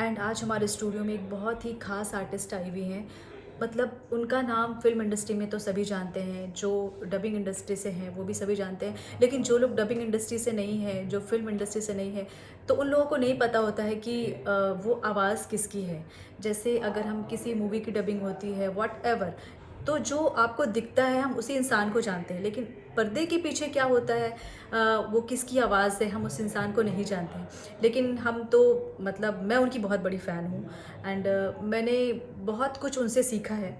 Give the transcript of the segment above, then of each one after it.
And आज हमारे studio में एक बहुत ही ख़ास आर्टिस्ट आई हुई हैं। मतलब उनका नाम फ़िल्म इंडस्ट्री में तो सभी जानते हैं, जो डबिंग इंडस्ट्री से हैं वो भी सभी जानते हैं। लेकिन जो लोग डबिंग इंडस्ट्री से नहीं हैं, जो फ़िल्म इंडस्ट्री से नहीं है, तो उन लोगों को नहीं पता होता है कि वो आवाज़ किसकी है। जैसे अगर हम किसी मूवी की डबिंग होती है, व्हाटएवर, तो जो आपको दिखता है हम उसी इंसान को जानते हैं, लेकिन पर्दे के पीछे क्या होता है, वो किसकी आवाज़ है, हम उस इंसान को नहीं जानते हैं। लेकिन हम तो मतलब मैं उनकी बहुत बड़ी फ़ैन हूँ एंड मैंने बहुत कुछ उनसे सीखा है।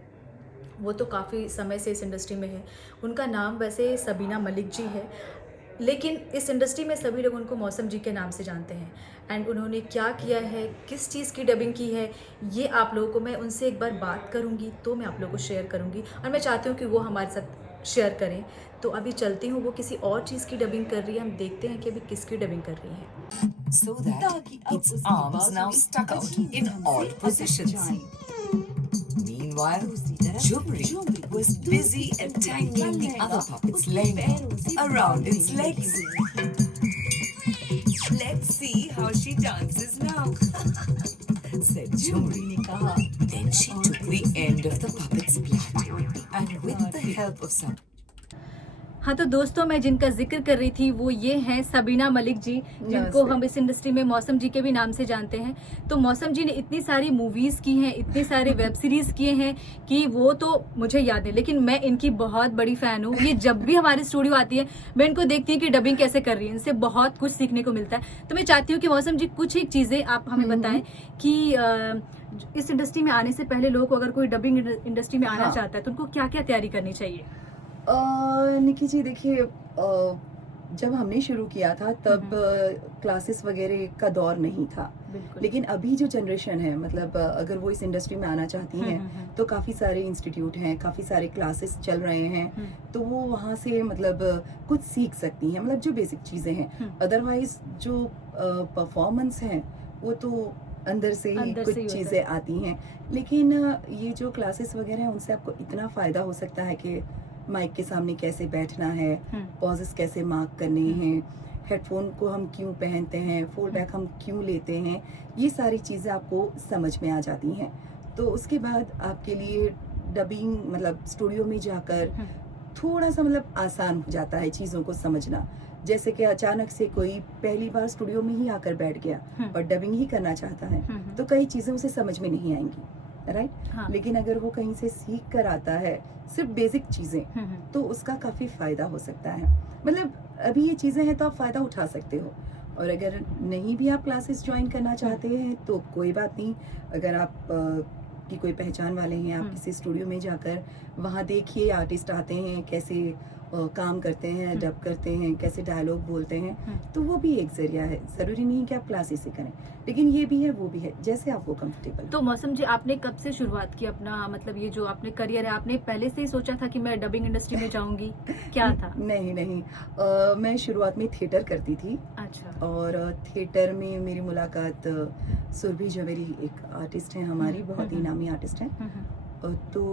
वो तो काफ़ी समय से इस इंडस्ट्री में है। उनका नाम वैसे सबीना मलिक जी है, लेकिन इस इंडस्ट्री में सभी लोग उनको मौसम जी के नाम से जानते हैं। एंड उन्होंने क्या किया है, किस चीज़ की डबिंग की है, ये आप लोगों को मैं उनसे एक बार बात करूँगी तो मैं आप लोगों को शेयर करूँगी और मैं चाहती हूँ कि वो हमारे साथ शेयर करें। तो अभी चलती हूँ, वो किसी और चीज़ की डबिंग कर रही है, हम देखते हैं कि अभी किसकी डबिंग कर रही है। So that its arms now stuck out in odd positions. Meanwhile, Jumri was busy entangling the other puppet's lehenga around its legs. Let's see how she dances now, said Jumri. Then she took the end of the puppet's plait and with the help of some हाँ, तो दोस्तों मैं जिनका ज़िक्र कर रही थी वो ये हैं सबीना मलिक जी, जिनको हम इस इंडस्ट्री में मौसम जी के भी नाम से जानते हैं। तो मौसम जी ने इतनी सारी मूवीज़ की हैं, इतने सारे वेब सीरीज़ किए हैं कि वो तो मुझे याद है, लेकिन मैं इनकी बहुत बड़ी फ़ैन हूँ। ये जब भी हमारे स्टूडियो आती है, मैं इनको देखती हूँ कि डबिंग कैसे कर रही है, इनसे बहुत कुछ सीखने को मिलता है। तो मैं चाहती हूँ कि मौसम जी कुछ एक चीज़ें आप हमें बताएँ कि इस इंडस्ट्री में आने से पहले लोगों को अगर कोई डबिंग इंडस्ट्री में आना चाहता है तो उनको क्या-क्या तैयारी करनी चाहिए? निकी जी देखिए, जब हमने शुरू किया था तब क्लासेस वगैरह का दौर नहीं था। लेकिन अभी जो जनरेशन है, मतलब अगर वो इस इंडस्ट्री में आना चाहती हैं तो काफ़ी सारे इंस्टीट्यूट हैं, काफ़ी सारे क्लासेस चल रहे हैं, तो वो वहाँ से मतलब कुछ सीख सकती हैं, मतलब जो बेसिक चीज़ें हैं। अदरवाइज जो परफॉर्मेंस है वो तो अंदर से ही कुछ चीज़ें आती हैं। लेकिन ये जो क्लासेस वगैरह हैं उनसे आपको इतना फ़ायदा हो सकता है कि माइक के सामने कैसे बैठना है, पॉजेस कैसे मार्क करने हैं, हेडफोन को हम क्यों पहनते हैं, फुल बैक हम क्यों लेते हैं, ये सारी चीज़ें आपको समझ में आ जाती हैं। तो उसके बाद आपके लिए डबिंग मतलब स्टूडियो में जाकर थोड़ा सा मतलब आसान हो जाता है चीज़ों को समझना। जैसे कि अचानक से कोई पहली बार स्टूडियो में ही आकर बैठ गया और डबिंग ही करना चाहता है, तो कई चीज़ें उसे समझ में नहीं आएंगी, राइट? लेकिन अगर वो कहीं से सीख कर आता है सिर्फ बेसिक चीजें, तो उसका काफी फायदा हो सकता है। मतलब अभी ये चीजें हैं तो आप फायदा उठा सकते हो, और अगर नहीं भी आप क्लासेस ज्वाइन करना चाहते हैं तो कोई बात नहीं। अगर आप की कोई पहचान वाले हैं, आप किसी स्टूडियो में जाकर वहाँ देखिए आर्टिस्ट आते हैं कैसे काम करते हैं, डब करते हैं, कैसे डायलॉग बोलते हैं, तो वो भी एक जरिया है। जरूरी नहीं कि आप क्लासेस से करें, लेकिन ये भी है वो भी है, जैसे आपको कंफर्टेबल। तो मौसम जी आपने कब से शुरुआत की अपना, मतलब ये जो आपने करियर है, आपने पहले से ही सोचा था कि मैं डबिंग इंडस्ट्री में जाऊंगी, क्या था? नहीं नहीं, मैं शुरुआत में थिएटर करती थी। अच्छा। और थिएटर में मेरी मुलाकात सुरभि जो मेरी एक आर्टिस्ट हैं हमारी, बहुत ही नामी आर्टिस्ट हैं, तो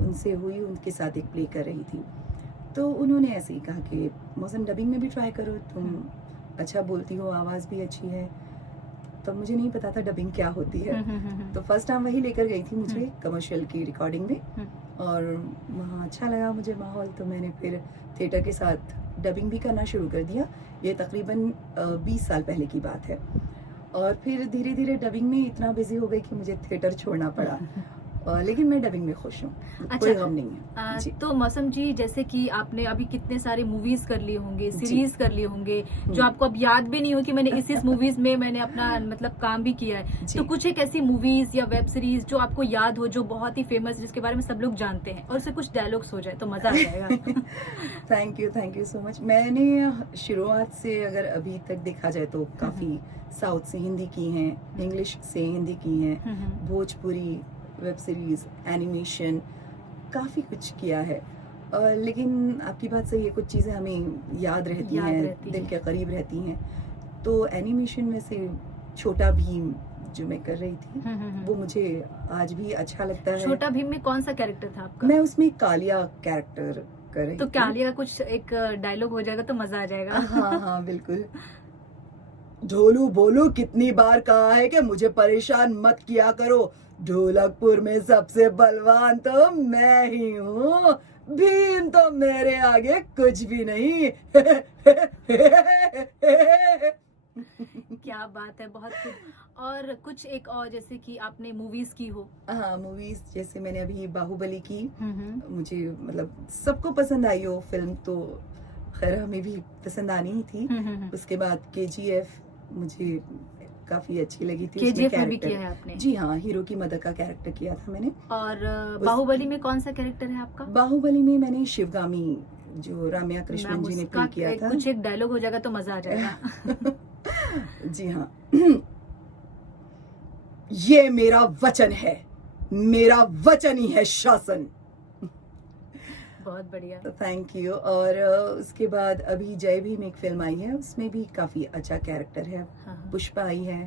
उनसे हुई, उनके साथ एक प्ले कर रही थी। तो उन्होंने ऐसे ही कहा कि मौसम डबिंग में भी ट्राई करो, तुम अच्छा बोलती हो, आवाज़ भी अच्छी है। तो मुझे नहीं पता था डबिंग क्या होती है, तो फर्स्ट टाइम वही लेकर गई थी मुझे कमर्शियल की रिकॉर्डिंग में, और वहाँ अच्छा लगा मुझे माहौल, तो मैंने फिर थिएटर के साथ डबिंग भी करना शुरू कर दिया। ये तकरीबन 20 साल पहले की बात है। और फिर धीरे धीरे डबिंग में इतना बिजी हो गई कि मुझे थिएटर छोड़ना पड़ा। लेकिन मैं डबिंग में खुश हूँ, कोई गम नहीं है जी। तो मौसम जी जैसे कि आपने अभी कितने सारे मूवीज कर लिए होंगे, सीरीज कर लिए होंगे, जो आपको अब याद भी नहीं हो कि मैंने इस मूवीज में मैंने अपना मतलब काम भी किया है, तो कुछ एक ऐसी मूवीज या वेब सीरीज जो आपको याद हो, जो बहुत ही फेमस, जिसके बारे में सब लोग जानते हैं, और उससे कुछ डायलॉग्स हो जाए तो मजा आ जाएगा। Thank you so much. मैंने शुरुआत से अगर अभी तक देखा जाए तो काफी साउथ से हिंदी की हैं, इंग्लिश से हिंदी की हैं, भोजपुरी वेब सीरीज, एनिमेशन, काफ़ी कुछ किया है। लेकिन आपकी बात सही है, कुछ चीज़ें हमें याद रहती हैं, दिल के करीब रहती हैं। तो एनिमेशन में से छोटा भीम जो मैं कर रही थी, वो मुझे आज भी अच्छा लगता है। छोटा भीम में कौन सा कैरेक्टर था आपका? मैं उसमें कालिया कैरेक्टर कर रही थी। तो कालिया का कुछ एक डायलॉग हो जाएगा तो मजा आ जाएगा। हाँ हाँ बिल्कुल। ढोलू बोलू कितनी बार कहा है कि मुझे परेशान मत किया करो, ढोलकपुर में सबसे बलवान तो मैं ही हूँ, भीम तो मेरे आगे कुछ भी नहीं। क्या बात है, बहुत खूब। और कुछ एक और जैसे कि आपने मूवीज की हो? हाँ, मूवीज जैसे मैंने अभी बाहुबली की, मुझे मतलब सबको पसंद आई वो फिल्म, तो खैर हमें भी पसंद आनी ही थी। उसके बाद KGF मुझे काफी अच्छी लगी थी। KGF में भी character- किया है आपने? जी हाँ, हीरो की मदर का कैरेक्टर किया था मैंने। और बाहुबली में कौन सा कैरेक्टर है आपका? बाहुबली में मैंने शिवगामी, जो राम्या कृष्णन मैम, जी ने उसका प्ले किया था। कुछ एक डायलॉग हो जाएगा तो मजा आ जाएगा। जी हाँ। ये मेरा वचन है, मेरा वचन ही है शासन। बहुत बढ़िया। तो थैंक यू। और उसके बाद अभी जय भीम एक फिल्म आई है, उसमें भी काफी अच्छा कैरेक्टर है। हाँ। पुष्पा आई है,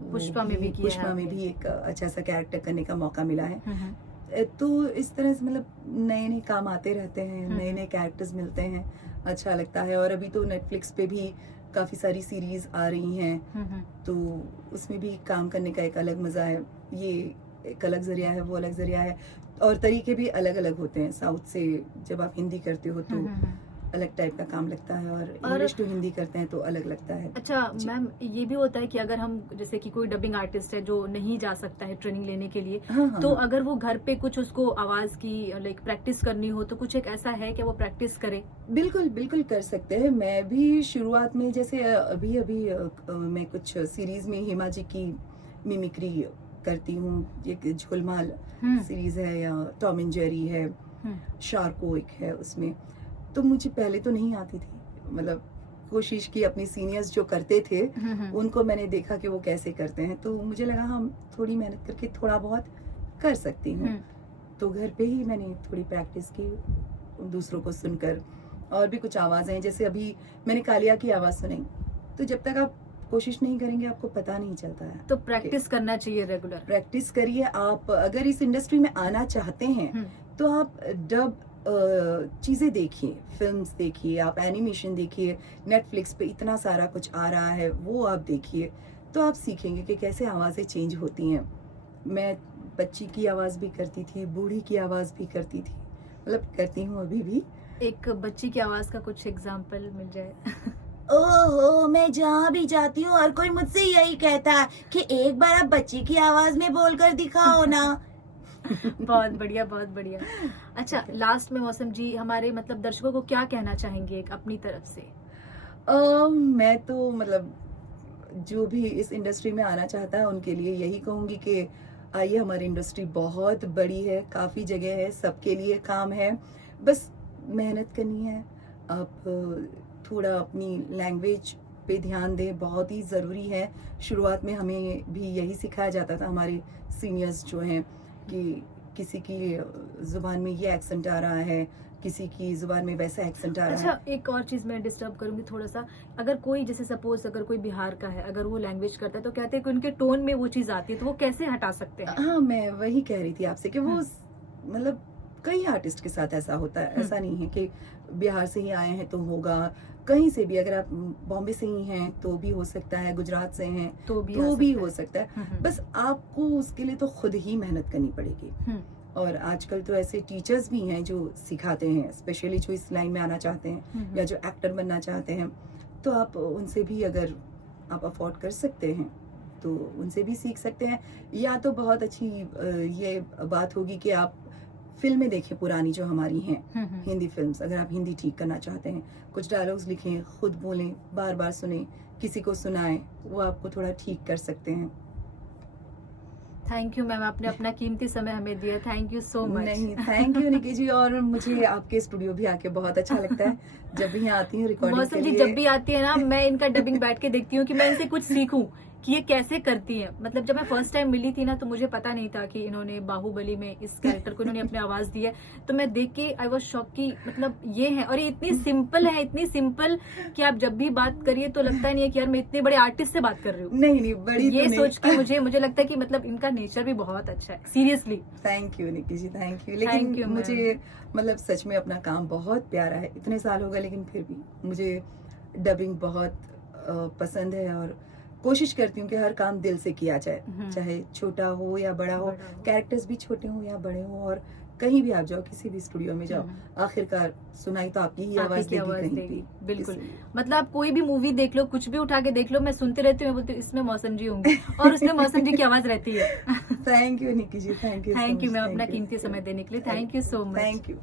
वो पुष्पा में भी किया है पुष्पा में आपने। भी एक अच्छा सा कैरेक्टर करने का मौका मिला है। हम्म, तो इस तरह से मतलब नए नए काम आते रहते हैं, हम्म। नए नए कैरेक्टर्स मिलते हैं, अच्छा लगता है। और अभी तो नेटफ्लिक्स पे भी काफी सारी सीरीज आ रही हैं, तो उसमें भी काम करने का एक अलग मजा है। ये एक अलग जरिया है, वो अलग जरिया है, और तरीके भी अलग अलग होते हैं। साउथ से जब आप हिंदी करते हो तो अलग टाइप का काम लगता है, और इंग्लिश टू हिंदी करते हैं तो अलग लगता है। अच्छा मैम, ये भी होता है कि अगर हम जैसे कि कोई डबिंग आर्टिस्ट है जो नहीं जा सकता है ट्रेनिंग लेने के लिए, हाँ, तो अगर वो घर पे कुछ उसको आवाज की लाइक प्रैक्टिस करनी हो तो कुछ एक ऐसा है कि वो प्रैक्टिस करे? बिल्कुल बिल्कुल कर सकते हैं। मैं भी शुरुआत में जैसे अभी अभी मैं कुछ सीरीज में हेमा जी की मिमिक्री करती हूँ। एक झोलमाल सीरीज है, या टॉम एंड जेरी है, शार्को एक है उसमें। तो मुझे पहले तो नहीं आती थी, मतलब कोशिश की, अपने सीनियर्स जो करते थे उनको मैंने देखा कि वो कैसे करते हैं, तो मुझे लगा हम थोड़ी मेहनत करके थोड़ा बहुत कर सकती हूँ। तो घर पे ही मैंने थोड़ी प्रैक्टिस की, दूसरों को सुनकर। और भी कुछ आवाजें हैं, जैसे अभी मैंने कालिया की आवाज सुनी, तो जब तक आप कोशिश नहीं करेंगे आपको पता नहीं चलता है। तो प्रैक्टिस करना चाहिए रेगुलर। प्रैक्टिस करिए। आप अगर इस इंडस्ट्री में आना चाहते हैं तो आप डब चीजें देखिए, फिल्म्स देखिए, आप एनिमेशन देखिए, नेटफ्लिक्स पे इतना सारा कुछ आ रहा है, वो आप देखिए, तो आप सीखेंगे कि कैसे आवाजें चेंज होती हैं। मैं बच्ची की आवाज भी करती थी, बूढ़ी की आवाज भी करती थी, मतलब करती हूँ अभी भी। एक बच्ची की आवाज का कुछ एग्जाम्पल मिल जाए? ओहो, मैं जहाँ भी जाती हूँ और कोई मुझसे यही कहता है कि एक बार आप बच्ची की आवाज में बोलकर दिखाओ ना। बहुत बढ़िया, बहुत बढ़िया। अच्छा, लास्ट में मौसम जी हमारे मतलब दर्शकों को क्या कहना चाहेंगे एक अपनी तरफ से? मैं तो मतलब जो भी इस इंडस्ट्री में आना चाहता है उनके लिए यही कहूंगी कि आइए, हमारी इंडस्ट्री बहुत बड़ी है, काफी जगह है, सबके लिए काम है, बस मेहनत करनी है। आप थोड़ा अपनी लैंग्वेज पे ध्यान दें, बहुत ही ज़रूरी है। शुरुआत में हमें भी यही सिखाया जाता था, हमारे सीनियर्स जो हैं, कि किसी की ज़ुबान में ये एक्सेंट आ रहा है, किसी की ज़ुबान में वैसा एक्सेंट आ रहा है। अच्छा, एक और चीज मैं डिस्टर्ब करूंगी थोड़ा सा। अगर कोई जैसे सपोज अगर कोई बिहार का है, अगर वो लैंग्वेज करता है तो कहते हैं कि उनके टोन में वो चीज आती है, तो वो कैसे हटा सकते हैं? हाँ, मैं वही कह रही थी आपसे कि वो मतलब कई आर्टिस्ट के साथ ऐसा होता है। ऐसा नहीं है कि बिहार से ही आए हैं तो होगा, कहीं से भी, अगर आप बॉम्बे से ही हैं तो भी हो सकता है, गुजरात से हैं तो भी हो सकता है। बस आपको उसके लिए तो खुद ही मेहनत करनी पड़ेगी। और आजकल तो ऐसे टीचर्स भी हैं जो सिखाते हैं, स्पेशली जो इस लाइन में आना चाहते हैं या जो एक्टर बनना चाहते हैं, तो आप उनसे भी अगर आप अफोर्ड कर सकते हैं तो उनसे भी सीख सकते हैं। या तो बहुत अच्छी ये बात होगी कि आप फिल्में देखें पुरानी जो हमारी हैं, हिंदी फिल्म्स। अगर आप हिंदी ठीक करना चाहते हैं, कुछ डायलॉग्स लिखें, खुद बोलें, बार बार सुने, किसी को सुनाएं, वो आपको थोड़ा ठीक कर सकते हैं। थैंक यू मैम, आपने अपना कीमती समय हमें दिया। Thank you so much. नहीं, थैंक यू निकी जी। और मुझे आपके स्टूडियो भी आके बहुत अच्छा लगता है। जब भी यहाँ आती हूँ रिकॉर्डिंग मौसम के जी लिए। जब भी आती है ना, मैं इनका डबिंग बैठ के देखती हूँ कि मैं इनसे कुछ सीखूं कि ये कैसे करती है। मतलब जब मैं फर्स्ट टाइम मिली थी ना, तो मुझे पता नहीं था कि इन्होंने बाहुबली में इस कैरेक्टर को इन्होंने अपनी आवाज दी है। तो मैं देख के आई वाज शॉक कि मतलब ये है, और ये इतनी सिंपल है, इतनी सिंपल कि आप जब भी बात करिए तो लगता ही नहीं है कि यार मैं इतने बड़े आर्टिस्ट से बात कर रही हूँ। नहीं, बड़ी ये तो सोच के मुझे लगता है कि मतलब इनका नेचर भी बहुत अच्छा है, seriously. Thank you Nikki ji, thank you. Thank you, लेकिन ma'am. मुझे मतलब सच में अपना काम बहुत प्यारा है। इतने साल हो गए लेकिन फिर भी मुझे डबिंग बहुत पसंद है। और कोशिश करती हूँ कि हर काम दिल से किया जाए, चाहे छोटा हो या बड़ा हो, बड़ा हो। कैरेक्टर्स भी छोटे हो या बड़े हो, और कहीं भी आप जाओ, किसी भी स्टूडियो में जाओ, आखिरकार सुनाई तो आपकी ही आप आवाज ही की देगी आवाज कहीं देगी, भी। बिल्कुल। इसलिए। मतलब आप कोई भी मूवी देख लो, कुछ भी उठा के देख लो, मैं सुनती रहती हूँ, मैं बोलती हूँ इसमें मौसम जी होंगे और उसमें मौसम जी की आवाज रहती है। Thank you Nikki ji, thank you. Thank you ma'am अपना कीमती समय देने के लिए, thank you so much. Thank you.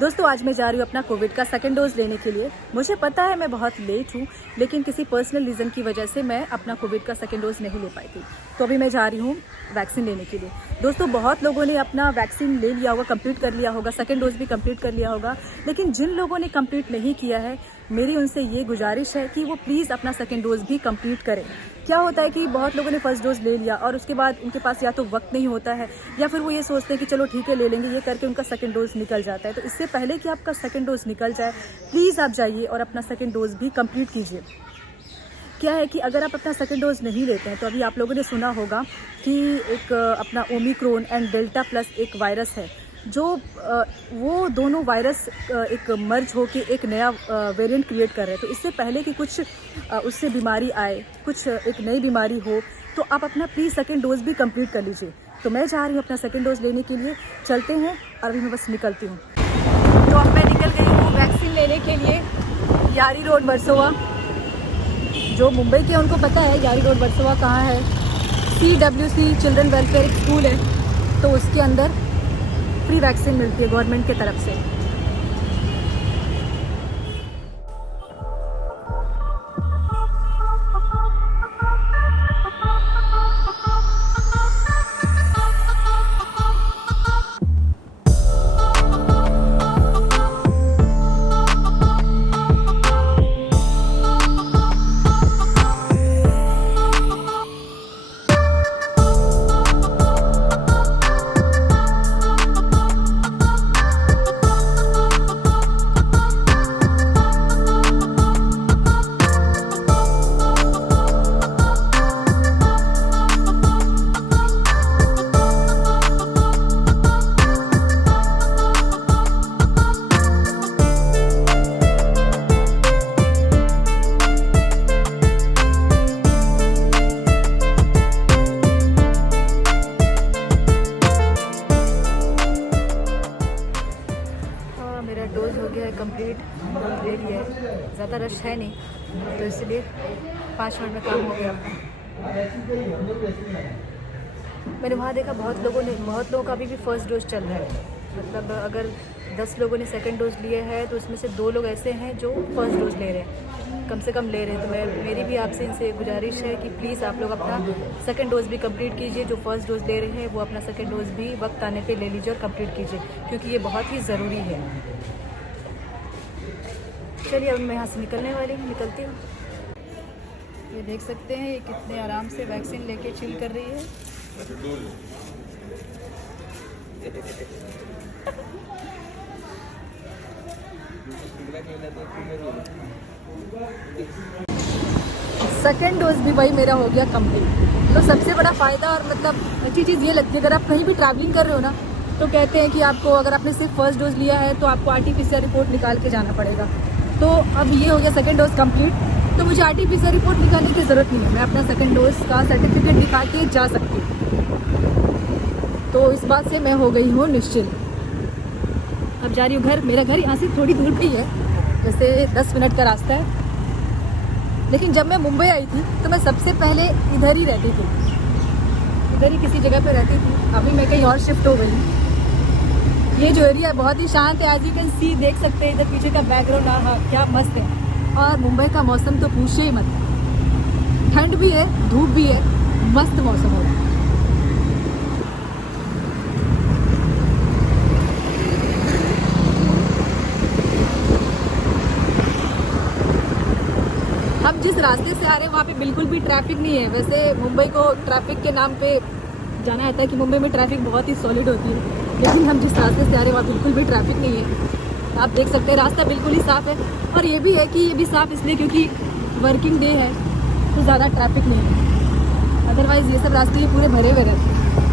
दोस्तों आज मैं जा रही हूँ अपना कोविड का सेकंड डोज लेने के लिए। मुझे पता है मैं बहुत लेट हूँ, लेकिन किसी पर्सनल रीज़न की वजह से मैं अपना कोविड का सेकंड डोज नहीं ले पाई थी। तो अभी मैं जा रही हूँ वैक्सीन लेने के लिए। दोस्तों बहुत लोगों ने अपना वैक्सीन ले लिया होगा, कंप्लीट कर लिया होगा, सेकंड डोज भी कंप्लीट कर लिया होगा, लेकिन जिन लोगों ने कंप्लीट नहीं किया है, मेरी उनसे ये गुजारिश है कि वो प्लीज़ अपना सेकंड डोज भी कंप्लीट करें। क्या होता है कि बहुत लोगों ने फर्स्ट डोज ले लिया और उसके बाद उनके पास या तो वक्त नहीं होता है या फिर वो ये सोचते हैं कि चलो ठीक है ले लेंगे, ये करके उनका सेकंड डोज निकल जाता है। तो इससे पहले कि आपका सेकंड डोज निकल जाए, प्लीज़ आप जाइए और अपना सेकंड डोज भी कंप्लीट कीजिए। क्या है कि अगर आप अपना सेकंड डोज नहीं लेते हैं तो अभी आप लोगों ने सुना होगा कि एक अपना ओमिक्रॉन एंड डेल्टा प्लस एक वायरस है, जो वो दोनों वायरस एक मर्ज होके एक नया वेरिएंट क्रिएट कर रहे हैं। तो इससे पहले कि कुछ उससे बीमारी आए, कुछ एक नई बीमारी हो, तो आप अपना प्लीज़ सेकंड डोज भी कंप्लीट कर लीजिए। तो मैं जा रही हूँ अपना सेकंड डोज लेने के लिए, चलते हैं और अभी मैं बस निकलती हूँ। तो अब मैं निकल गई हूँ वैक्सीन लेने के लिए, यारी रोड वर्सोवा। जो मुंबई के उनको पता है यारी रोड वर्सोवा कहाँ है। CWC चिल्ड्रन वेलफेयर स्कूल है, तो उसके अंदर फ्री वैक्सीन मिलती है गवर्नमेंट की तरफ से। मेरा डोज हो गया है कंप्लीट, डोज ले लिया है। ज़्यादा रश है नहीं, तो इसलिए 5 मिनट में काम हो गया। मैंने वहाँ देखा बहुत लोगों का अभी भी फर्स्ट डोज चल रहा है। मतलब अगर 10 लोगों ने सेकंड डोज लिए है तो उसमें से 2 लोग ऐसे हैं जो फर्स्ट डोज ले रहे हैं, कम से कम ले रहे हैं। तो मेरी भी आपसे इनसे गुजारिश है कि प्लीज़ आप लोग अपना सेकंड डोज भी कंप्लीट कीजिए। जो फर्स्ट डोज ले रहे हैं वो अपना सेकंड डोज भी वक्त आने पे ले लीजिए और कंप्लीट कीजिए, क्योंकि ये बहुत ही ज़रूरी है। चलिए अब मैं यहाँ से निकलने वाली हूँ, निकलती हूँ। ये देख सकते हैं ये कितने आराम से वैक्सीन लेके चिल कर रही है। सेकेंड डोज भी भाई मेरा हो गया कंप्लीट। तो सबसे बड़ा फ़ायदा और मतलब अच्छी चीज़ ये लगती है, अगर आप कहीं भी ट्रैवलिंग कर रहे हो ना, तो कहते हैं कि आपको अगर आपने सिर्फ फर्स्ट डोज लिया है तो आपको RT-PCR रिपोर्ट निकाल के जाना पड़ेगा। तो अब ये हो गया सेकेंड डोज कंप्लीट, तो मुझे RT-PCR रिपोर्ट निकालने की ज़रूरत नहीं है। मैं अपना सेकेंड डोज का सर्टिफिकेट दिखा के जा सकती हूँ। तो इस बात से मैं हो गई हूँ निश्चिंत। अब जा रही हूँ घर। मेरा घर यहाँ से थोड़ी दूर भी है, वैसे 10 मिनट का रास्ता है, लेकिन जब मैं मुंबई आई थी तो मैं सबसे पहले इधर ही रहती थी, इधर ही किसी जगह पे रहती थी। अभी मैं कहीं और शिफ्ट हो गई। ये जो एरिया है बहुत ही शांत है, आज यू कैन सी, देख सकते हैं इधर पीछे का बैकग्राउंड। हाँ क्या मस्त है। और मुंबई का मौसम तो पूछे ही मत, ठंड भी है, धूप भी है, मस्त मौसम हो रहा है। हम जिस रास्ते से आ रहे हैं वहाँ पे बिल्कुल भी ट्रैफिक नहीं है। वैसे मुंबई को ट्रैफिक के नाम पे जाना जाता है कि मुंबई में ट्रैफिक बहुत ही सॉलिड होती है, लेकिन हम जिस रास्ते से आ रहे हैं वहाँ बिल्कुल भी ट्रैफिक नहीं है। आप देख सकते हैं रास्ता बिल्कुल ही साफ़ है। और ये भी है कि ये भी साफ़ इसलिए क्योंकि वर्किंग डे है तो ज़्यादा ट्रैफिक नहीं है, अदरवाइज़ ये सब रास्ते ये पूरे भरे हुए रहते हैं।